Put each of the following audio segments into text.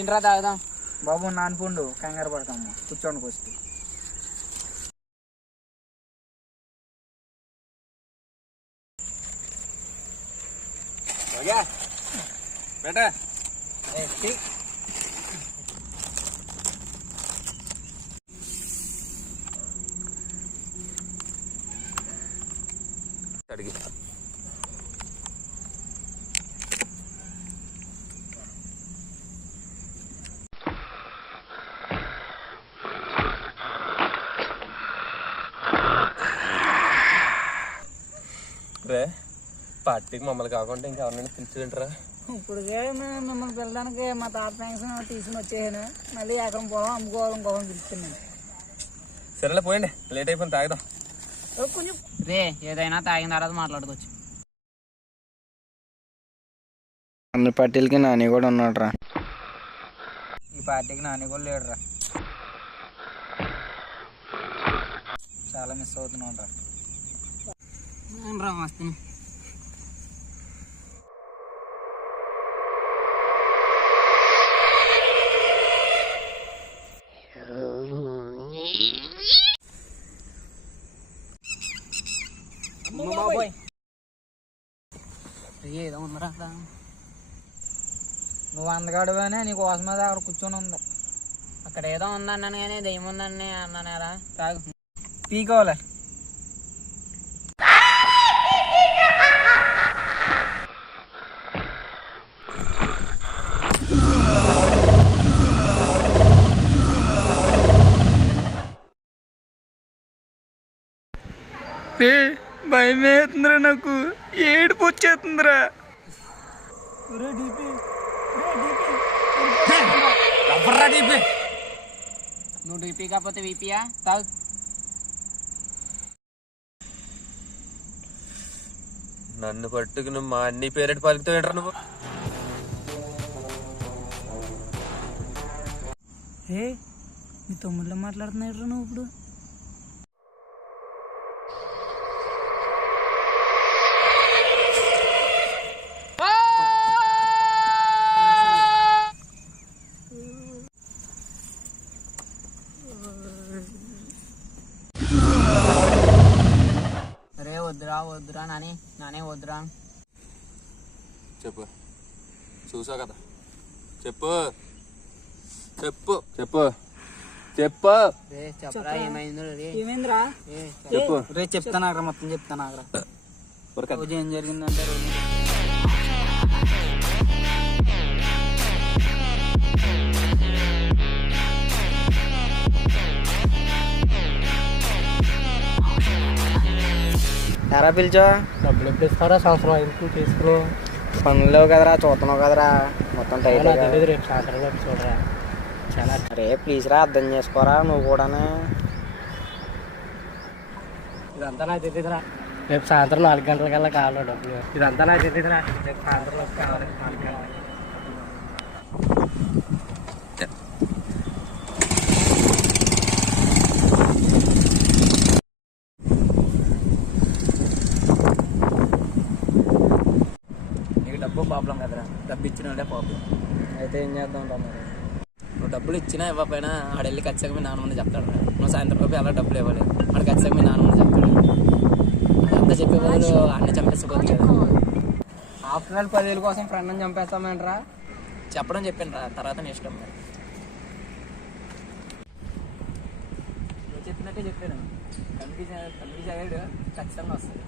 ఏంట్రా తాగుదాం బాబు, నానిపోండు, కంగారు పడతాము, కూర్చోండి వస్తే. అడిగి రే, పార్టీకి మమ్మల్ని కాకుండా ఇంకెవరినైనా పిలిచివింటరా? ఇప్పుడుకే మిమ్మల్ని పిల్లడానికి మా తాత పెన్షన్ తీసుకుని వచ్చేసాను. మళ్ళీ ఎకరం పొలం అమ్ముకోవాలి, ఇంకోసం పిలుస్తున్నాను. సరేలే, పోయండి, లేట్ అయిపోయింది, తాగుదాం. కొంచెం రే, ఏదైనా తాగిన తర్వాత మాట్లాడుకోవచ్చు. అన్ని పార్టీలకి నాని కూడా ఉన్నాడు రా. ఈ పార్టీకి నాని కూడా లేడురా. చాలా మిస్ అవుతున్నాం రా. వస్తాను. ఏదో ఉందరా, నువ్వు అందగాడుగానే నీ కోసం మీద అక్కడ కూర్చొని ఉంది. అక్కడ ఏదో ఉందన్నాను కానీ దయ్యం ఉందని అన్నాను కదా. తాగు, పీకోవాలి. భయం వేస్తుందిరా, నాకు ఏడుపు వచ్చేస్తుందిరా. నువ్వు డీపీ కాకపోతే వీపీయా? తాగు. నన్ను పట్టుకుని మా అన్ని పేరెంట్ పలుకుతావు ఏంట్రా నువ్వు? నీ తమ్ముళ్ళో మాట్లాడుతున్నాడు నువ్వు ఇప్పుడు. అరే వద్దురా వద్దురా నాని, నానే వద్దురా. చెప్పు, చూసా కదా, చెప్పు చెప్పు చెప్పు చెప్పు. చెప్పరా, ఏమైందిరా? చెప్పు. రే చెప్తానాగరా, మొత్తం చెప్తానాగరా. రోజు ఏం జరిగిందంటే, ఎరా పిలిచా? డబ్బులు ఎప్పుడు ఇస్తారా? సంవత్సరం అయింది తీసుకుని. పనులు కదరా, చూస్తున్నావు కదరా, మొత్తం టైట్. రేపు సాయంత్రం చూడరా. చాలా రే ప్లీజ్ రా, అర్థం చేసుకోరా నువ్వు కూడానే. ఇదంతా నాకు తెలియదురా. రేపు సాయంత్రం 4 గంటలకల్లా కావాలి డబ్బులు. ఇదంతా నాకు తెలియదురా. రేపు సాయంత్రం కావాలి 4 గంటలకి. డబ్బు ప్రాబ్లం కదరా, డబ్బు ఇచ్చిన వాళ్ళే ప్రాబ్లం. అయితే ఏం చేద్దాం మరి? నువ్వు డబ్బులు ఇచ్చినా ఇవ్వకపోయినా ఆడెళ్ళి ఖచ్చితంగా మీ నాన్న ముందు చెప్తాడు. నువ్వు సాయంత్రం లోపు ఎలా డబ్బులు ఇవ్వాలి, ఆడు ఖచ్చితంగా మీ నాన్న ముందు చెప్తాడు. అదంతా చెప్పే బదులు అన్నీ చంపేసుకోవద్దు కదా. ఆఫ్టర్ ఆల్ 10,000 కోసం ఫ్రెండ్ని చంపేస్తామేంట్రా? చెప్పడం చెప్పాను రా, తర్వాత నీ ఇష్టం. నువ్వు చెప్పినట్టే చెప్పాను. కమిటీ చదివాడు ఖచ్చితంగా వస్తుంది.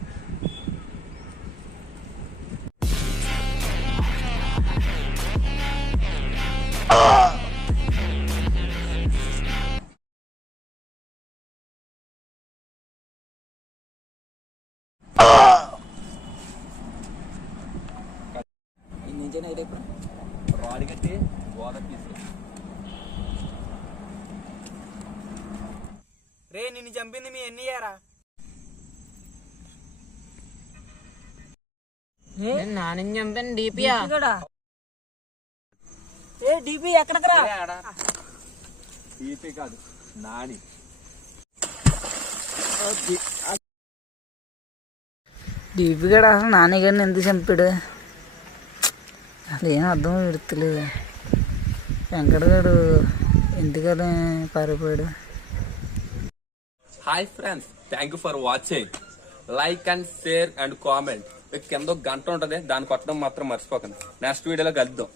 ఇంజన్ అయితే ఇప్పుడు రాడి కట్టి వాటర్ తీసు. రే నిన్ను చంపింది మీ ఎన్నియారా? నాని చంపాను డీపీయా ఏ డీపీ ఎక్కడికి రా డీపీ కాదు నాని. డీపీ గడ అసలు నాన్నగారిని ఎందుకు చంపాడు అసలు ఏం అర్థం పెడతలేదు. వెంకటగాడు ఎందుకని పారిపోయాడు. Hi friends, thank you for watching. Like and share and comment. కింద ఒక గంట ఉంటుంది, దాన్ని కొట్టడం మాత్రం మర్చిపోకండి. నెక్స్ట్ వీడియోలో కలుద్దాం.